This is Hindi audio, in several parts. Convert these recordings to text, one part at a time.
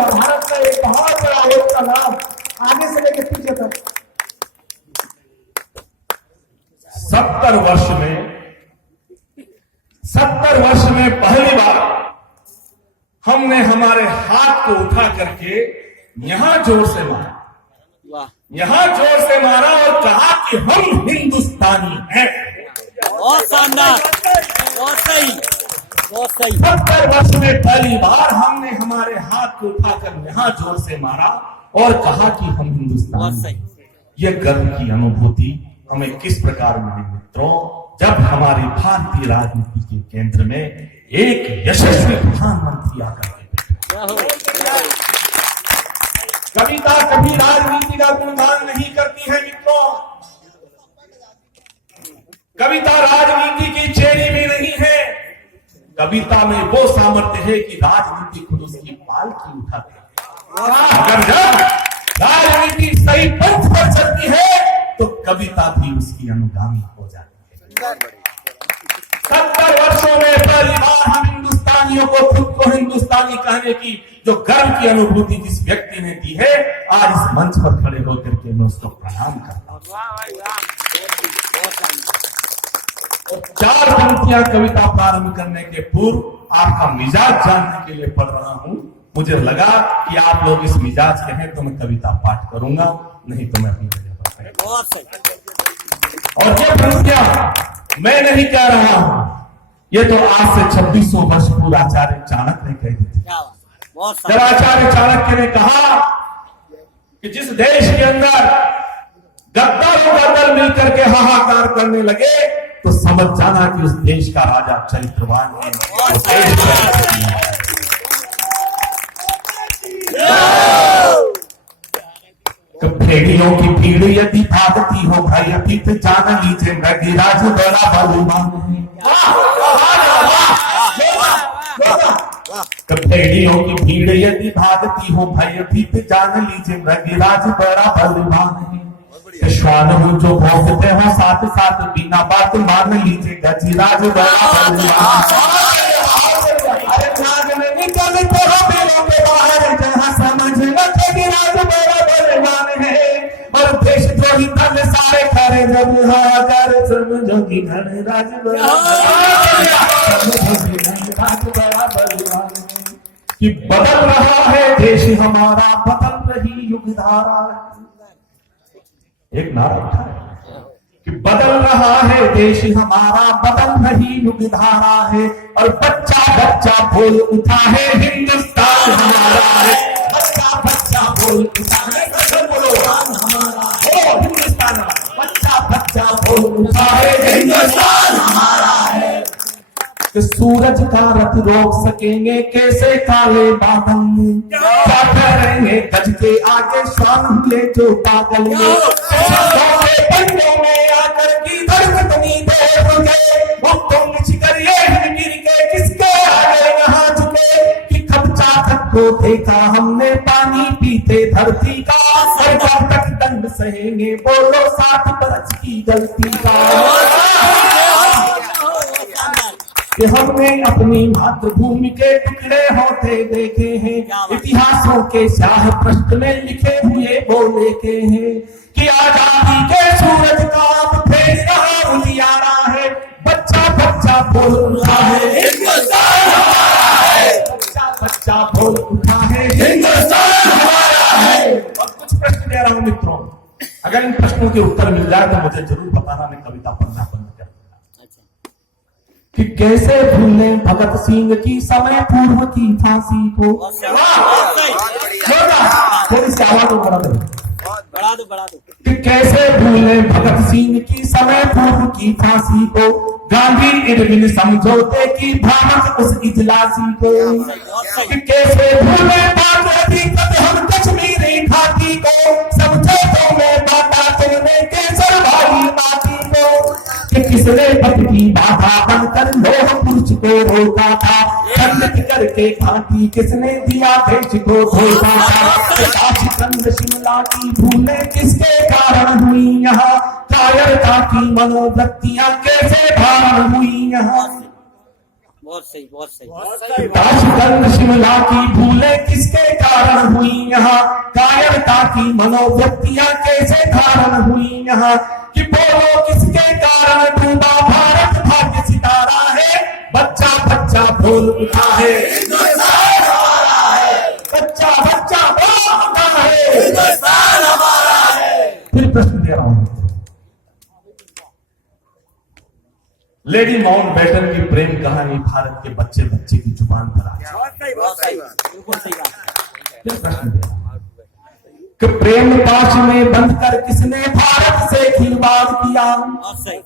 भारत का एक बहुत बड़ा एक तालाब आगे से लेकर पीछे तक 70 वर्ष में पहली बार हमने हमारे हाथ को उठा करके यहां जोर से मारा, यहां जोर से मारा और कहा कि हम हिंदुस्तानी हैं। बहुत शानदार, बहुत सही, बहुत सही। 70 वर्ष में पहली बार हमने हमारे हाथ को उठाकर यहां जोर से मारा और कहा कि हम हिंदुस्तानी हैं। यह गर्व की अनुभूति हमें किस प्रकार मिली मित्रों, जब हमारी भारतीय राजनीति के केंद्र में एक यशस्वी प्रधानमंत्री आकर कविता कभी राजनीति का गुणगान नहीं करती है मित्रों, कविता राजनीति की चेरी भी नहीं है, कविता में वो सामर्थ्य है कि राजनीति खुद उसकी पालकी उठाती है। अगर जब राजनीति सही पंथ पर चलती है तो कविता भी उसकी अनुगामी हो जाती है। 70 वर्षों में पहली बार हम हिंदुस्तानियों को खुद को हिंदुस्तानी कहने की जो गर्व की अनुभूति जिस व्यक्ति ने दी है, आज इस मंच पर खड़े होकर के मैं उसको प्रणाम करता हूं। और 4 पंक्तियां कविता प्रारंभ करने के पूर्व आपका मिजाज जानने के लिए पढ़ रहा हूं। मुझे लगा कि आप लोग इस मिजाज के हैं तो मैं कविता पाठ करूंगा, नहीं तो मैं अपनी जगह पर। और ये पंक्तियां मैं नहीं कह रहा हूं, ये तो आज से 2600 वर्ष पूर्व आचार्य चाणक्य ने कह दी थी। जब आचार्य चाणक्य ने कहा कि जिस देश के अंदर गद्दारों का दल मिलकर के हाहाकार करने लगे तो समझ जाना कि उस देश का राजा चरित्रवान है। भेड़ियों की भीड़ यदि भागती हो भाई अभी तो जान लीजिए नगीराज बड़ा बलवान है। भेड़ियों की भीड़ यदि भागती हो भाई अभी तो जान लीजिए नगीराज बड़ा बलवान है। श्वान हूँ जो भोगते हो साथ साथ बिना बात मान लीजिए गजराज बड़ा बलवान है। जहाँ समझ गजराज बड़ा बलवान है और देशद्रोही दल सारे खड़े जब हागर समझोगी गणराज बड़ा बलवान है। कि बदल रहा है देश हमारा, बदल रही युगधारा। एक नारा उठा कि बदल रहा है देश हमारा, बदल रही युगधारा है और बच्चा बच्चा बोल उठा है हिंदुस्तान हमारा है। बच्चा बच्चा बोल उठा है हमारा हो हिंदुस्तान, बच्चा बच्चा बोल उठा है हिंदुस्तान हमारा है। कि सूरज का रथ रोक सकेंगे कैसे काले बादल, क्या करेंगे गज के आगे श्वान हुए जो पागल में आकर की धड़कनी दे रुके वो तुम छिकर ये गिर के किसके आगे यहाँ झुके। कि खपचा तक को देखा हमने पानी पीते धरती का, कब तक दंड सहेंगे बोलो 60 बरस की गलती का। कि हमने अपनी मातृभूमि के टुकड़े होते देखे हैं, इतिहासों के स्याह पृष्ठ में लिखे हुए वो लेखे हैं। कि आजादी के सूरज का अब फेस कहाँ उजियारा है, बच्चा बच्चा बोल उठा है हिंदुस्तान हमारा है। बच्चा बच्चा बोल उठा है हिंदुस्तान हमारा है। और कुछ प्रश्न दे रहा हूं मित्रों, अगर इन प्रश्नों के उत्तर मिल जाए तो मुझे जरूर बताना, मैं कविता पढ़ना बंद कर कि कैसे भूले भगत सिंह की समय पूर्व की फांसी को। थोड़ी सी आवाज बढ़ा दो। कि कैसे भूले भगत सिंह की समय पूर्व की फांसी को, गांधी इरविन समझौते की भ्रामक उस इजलासी को। कि कैसे भूले हम कश्मीरी घाटी को, समझौतों में बाटा चलने के सरवाही माटी को। कि किसने पत्नी बाधा बनकर लोह पुरुष को रोका था, खंडित करके घाटी किसने दिया देश को धोखा था। काशीगंज शिमला की भूलें किसके कारण हुई यहाँ, कायरता की मनोवृत्तियां कैसे भारण हुई यहाँ। बहुत सही, बहुत सही। काशीगंज शिमला की भूलें किसके कारण की मनोवृत्तियां कैसे धारण हुई यहाँ, कि बोलो किसके कारण डूबा भारत भाग्य सितारा है, बच्चा बच्चा बोल उठा है, हिंदुस्तान हमारा है, बच्चा बच्चा बोल उठा है, हिंदुस्तान हमारा है। फिर प्रश्न दे रहा हूं, लेडी माउंटबेटन की प्रेम कहानी भारत के बच्चे बच्चे की जुबान पर आई। बिल्कुल सही बात। फिर प्रश्न दे रहा हूं कि प्रेम पाश में बंद कर किसने भारत से खिलवाड़ किया, बहुत सही।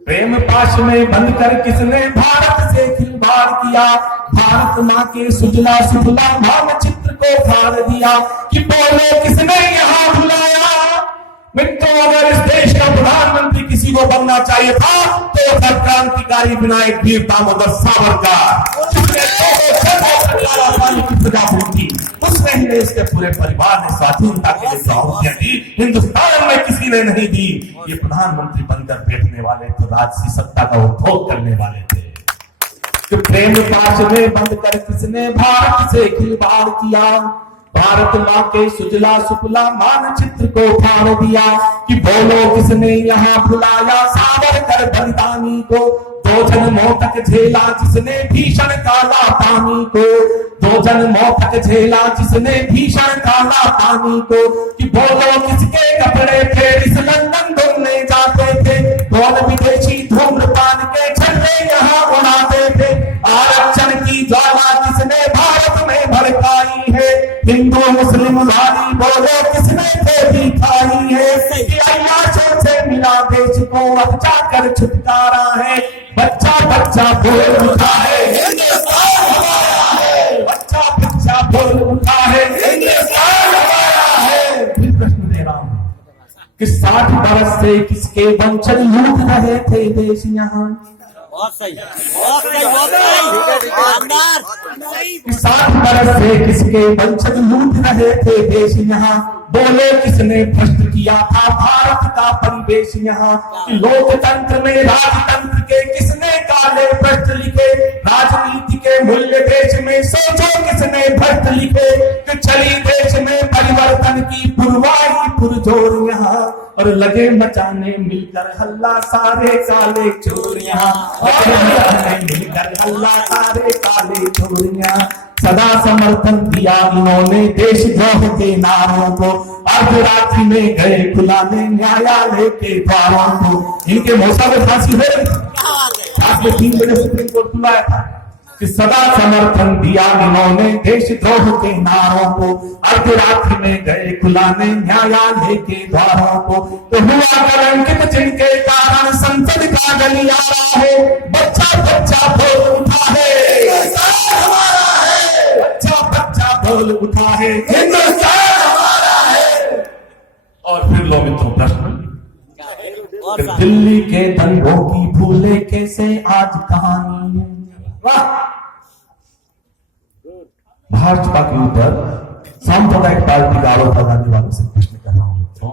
प्रेम पाश में बंद कर किसने भारत से खिलवाड़ किया, भारत माँ के सुजला सुफला मानचित्र को फाड़ दिया, कि बोलो किसने यहाँ भुलाया। मित्रों, अगर इस देश का प्रधानमंत्री किसी को बनना चाहिए था तो था क्रांतिकारी विनायक वीर दामोदर सावरकर, जिसने की प्रजा की, उसने ही नहीं, इसके पूरे परिवार ने स्वाधीनता के लिए आहुतियां दी, हिंदुस्तान में किसी ने नहीं दी। ये प्रधानमंत्री बनकर बैठने वाले तो राजसी सत्ता का उपभोग करने वाले थे। कि प्रेम पाश में बंद कर किसने भारत से खिलवाड़ किया, भारत माँ के सुजला सुफला मानचित्र को फाड़ दिया, कि बोलो किसने यहाँ भुलाया सावरकर बलिदानी को, दो जन्मों तक झेला जिसने भीषण काला पानी को, दो जन्मों तक झेला जिसने भीषण काला पानी को, कि बोलो किसके कपड़े थे इस लंदन घूमने जाते थे, कौन विदेशी धूम्रपान के झंडे यहाँ उड़ाते थे, आरक्षण की ज्वाला किसने भारत में भड़काई है, हिंदू मुस्लिम वाली बोलो किसने फेंकी खाई है, कि अय्याशों से मिला देश को अब जाकर छुटकारा है, बच्चा बच्चा बोल उठा है, हिंदुस्तान हमारा है, बच्चा बच्चा बोल उठा है, हिंदुस्तान हमारा है। फिर प्रश्न दे रहा हूं कि 60 बरस से किसके वंशज लूट रहे थे देश यहाँ, बहुत सही, बहुत सही, बहुत सही, शानदार। 60 बरस से किसके वंशज लूट रहे थे देश यहाँ, बोले किसने भ्रष्ट किया था भारत का परिवेश यहाँ, कि लोकतंत्र में राजतंत्र के किसने काले भ्रष्ट लिखे, राजनीति के मूल्य देश में सोचो किसने भ्रष्ट लिखे, कि चली देश में परिवर्तन की पुरवाई पुरजोर यहाँ, और लगे मचाने मिलकर हल्ला सारे काले चोर यहाँ, और मिलकर हल्ला सारे काले चोर यहाँ, सदा समर्थन दिया इन्होंने देशद्रोह के नारों को, अर्धरात्रि में गए खुलाने न्यायालय के द्वारों को, इनके मौसा में फांसी हो रही थी, रात में 3 बजे सुप्रीम कोर्ट खुलाया था, कि सदा समर्थन दिया इन्होंने देशद्रोह के नारों को, अर्धरात्रि में गए खुलाने न्यायालय के द्वारों को, तो हुआ कलंकित जिनके कारण संसद का गलियारा है, बच्चा बच्चा बोल उठा है, हिंदुस्तान हमारा है, बच्चा बच्चा बोल उठा है, हिंदुस्तान हमारा है। और फिर लो मित्रों प्रश्न, दिल्ली के दंगों की भूले कैसे आज कहानी है, वाह। भाजपा के ऊपर सांप्रदायिक पार्टी का आरोप लगाने वालों से प्रश्न कर रहा हूं मित्रों,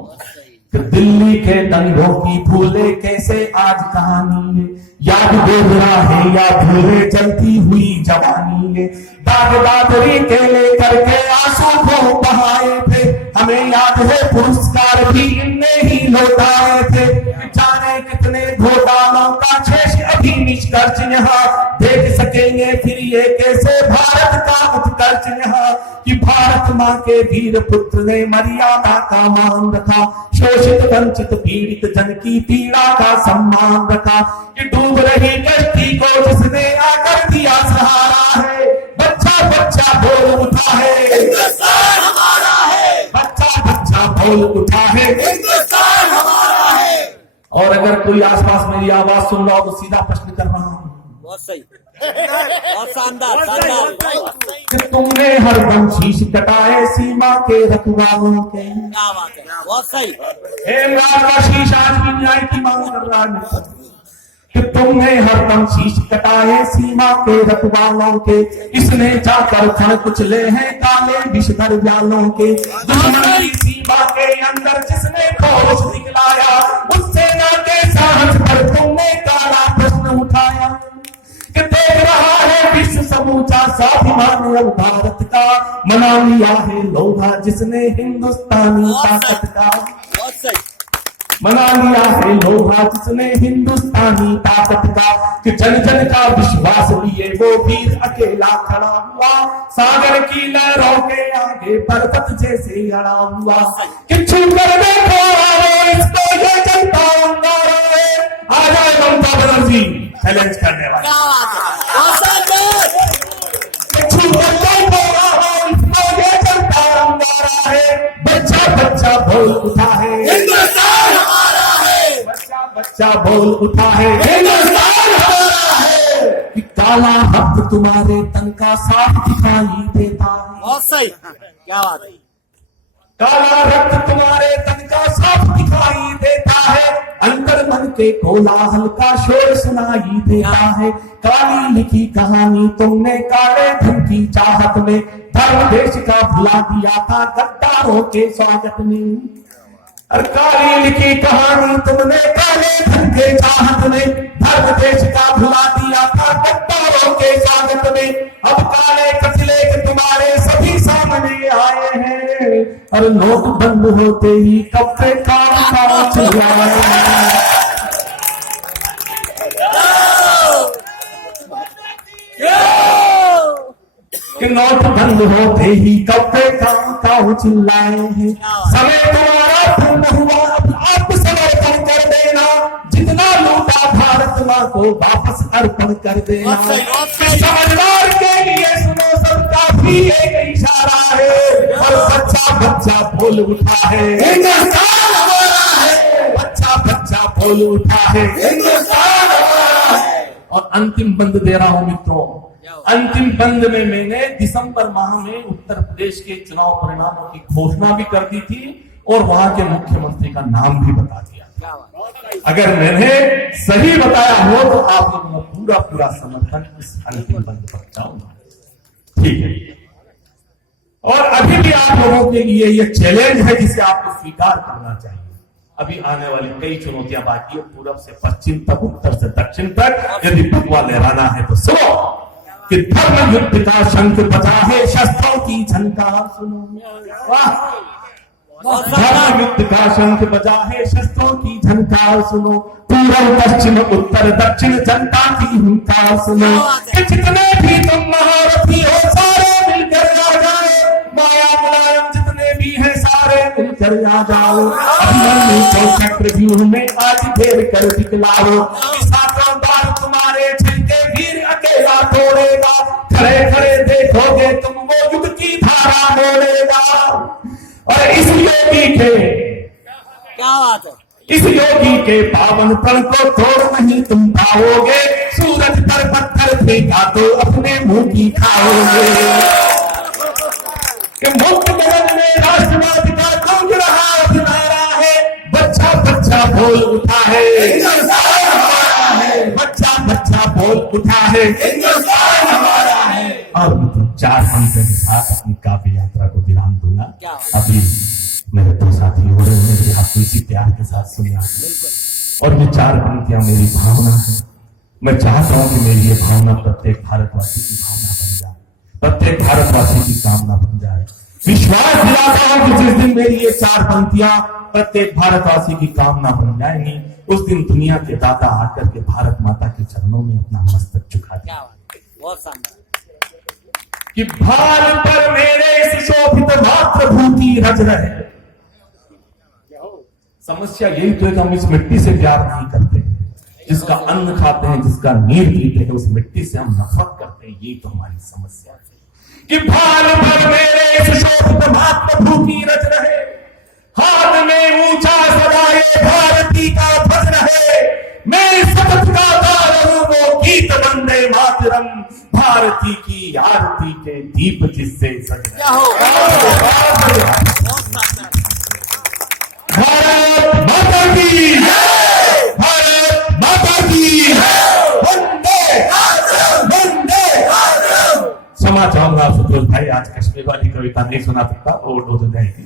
कि दिल्ली के दंगों की भूले कैसे आज कहानी है, याद गोधरा है या भूले चलती हुई जवानी है, दाग दादरी के लेकर के आंसू को बहाए थे, हमें याद है पुरस्कार भी इनने ही लौटाए थे, जाने कितने घोटालों का शेष अभी निष्कर्ष यहाँ, देख सकेंगे फिर ये कैसे भारत का उत्कर्ष यहाँ, कि भारत माँ के वीर पुत्र ने मर्यादा का मान रखा, शोषित वंचित पीड़ित जन की पीड़ा का सम्मान रखा, कि डूब रही कश्ती को जिसने आकर दिया सहारा है, बच्चा बच्चा बोल उठा है, हिंदुस्तान हमारा है, बच्चा बच्चा बोल उठा है, हिंदुस्तान हमारा है। और अगर कोई आसपास मेरी आवाज सुन रहा हो तो सीधा प्रश्न कर रहा हूं, बहुत सही, बहुत शानदार, शानदार, कि तुमने हरदम शीश कटाए सीमा के रखवालों के, क्या बात है, बहुत सही, हेमराज का शीश आज भी न्याय की मांग कर रहा है, कि तुमने हरदम शीश कटाए सीमा के रखवालों के, इसने जाकर खड़ कुचले हैं काले विषधर व्यालों के, दुश्मन की सीमा के अंदर जिसने खोज दिखलाया, उस सेना के साहस पर तुमने काला प्रश्न उठाया, कि देख रहा है विश्व समूचा स्वाभिमान अब भारत का, मना लिया है लोहा जिसने हिंदुस्तानी ताकत का, बहुत सही। मना लिया है लोहा जिसने हिंदुस्तानी ताकत का, कि जन जन का विश्वास लिए वो वीर अकेला खड़ा हुआ, सागर की लहरों के आगे पर्वत जैसे अड़ा हुआ, कि छू कर देखो इसको ये जनता अंगारा है। आ जाए ममता बनर्जी चैलेंज करने वाले, क्या बात है, बहुत शानदार। कि छू कर देखो इसको ये जनता अंगारा है, बच्चा बच्चा बोल उठा है हिंदुस्तान हमारा है, बच्चा बच्चा बोल उठा है हिंदुस्तान हमारा है, कि काला रक्त तुम्हारे तन का साफ दिखाई देता है, बहुत सही, क्या बात है। काला रक्त तुम्हारे तन का साफ दिखाई देता है, अंदर मन के कोलाहल का शोर सुनाई देता है, काली लिखी कहानी तुमने काले धन की चाहत में, धर्म देश का भुला दिया था गद्दारों के स्वागत में, और काली लिखी कहानी तुमने काले धन के चाहत में, धर्म देश का भुला दिया था गद्दारों के स्वागत में, अब काले कचले तुम्हारे सभी सामने आए हैं, और नोट बंद होते ही कब से काम का चलाए हैं। कि नोट बंद होते ही कब से काम का चिल्लाए हैं, समय तुम्हारा पूर्ण हुआ अब आप समर्पण कर देना, जितना लूटा भारत माँ को वापस अर्पण कर देना, समझदार के लिए सुनो सबका भी एक इशारा है, और बच्चा बच्चा बोल उठा है हिंदुस्तान हमारा है, बच्चा बच्चा बोल उठा है हिंदुस्तान हमारा है। और अंतिम बंद दे रहा हूं मित्रों, अंतिम बंद में मैंने दिसंबर माह में उत्तर प्रदेश के चुनाव परिणामों की घोषणा भी कर दी थी और वहां के मुख्यमंत्री का नाम भी बता दिया। अगर मैंने सही बताया हो तो आप लोगों का पूरा पूरा समर्थन इस अंतिम बंद पर चाहूंगा, ठीक है। और अभी भी आप लोगों के लिए यह चैलेंज है जिसे आपको स्वीकार करना चाहिए। अभी आने वाली कई चुनौतियां बाकी है, पूरब से पश्चिम तक, उत्तर से दक्षिण तक, यदि भगवा लहराना है तो सुनो कि धर्म युद्ध का शंख बजा है, शस्त्रों की झनकार सुनो, वाह। धर्म युद्ध का शंख बजा है, शस्त्रों की झनकार सुनो, पूर्व पश्चिम उत्तर दक्षिण जनता की हुंकार सुनो, कि जितने भी तुम महारथी हो सारे मिलकर आ जाओ, माया मुलायम जितने भी हैं सारे मिलकर आ जाओ, अभिमन्यु को चक्रव्यूह में आज घेर कर दिखलाओ, सातों बार तुम्हारे छिलके वीर अकेला तोड़ेगा, खड़े खड़े देखोगे तुम वो युग की धारा मोड़ेगा, और इस योगी के, क्या बात है, इस योगी के पावन प्रण को तोड़ नहीं तुम पाओगे, सूरज पर पत्थर फेंका तो अपने मुंह की खाओगे, कि मुक्त गगन में राष्ट्रवाद का गूंज रहा नारा है, बच्चा बच्चा बोल उठा है हिंदुस्तान हमारा है, बच्चा बच्चा बोल उठा है हिंदुस्तान हमारा है। और मतलब 4 पंक्तियों के साथ अपनी काव्य यात्रा को विराम दूंगा। अभी मेरे 2 साथी हो रहे हैं, मेरे आपको इसी प्यार के साथ सुनिया, और ये 4 पंक्तियां मेरी भावना है। मैं चाहता हूं कि मेरी ये भावना प्रत्येक भारतवासी की भावना बन जाए, प्रत्येक भारतवासी की कामना बन जाए। विश्वास दिलाता हूं कि जिस दिन मेरी ये 4 पंक्तियां प्रत्येक भारतवासी की कामना बन जाएंगी, उस दिन दुनिया के दाता आकर के भारत माता के चरणों में अपना मस्तक झुका दें। बहुत शानदार। कि भाल पर मेरे सुशोभित मातृभूति रज रहे। समस्या यही तो है कि हम इस मिट्टी से प्यार नहीं करते, जिसका अन्न खाते हैं, जिसका नीर पीते हैं, उस मिट्टी से हम नफरत करते हैं। यही तो हमारी समस्या है कि भाल पर मेरे सुशोभित मातृभूति रज रहे, हाथ में ऊंचा सजाए भारती का ध्वज रहे, मैं शपथ गाता रहूं वो गीत वंदे मातरम, भारती की आरती के दीप जिससे सज रहे। भारत माता की, भारत माता की, वंदे वंदे। क्षमा चाहूंगा सुब्रत भाई, आज कश्मीर वाली कविता नहीं सुना सकता, ओट हो जाएगी।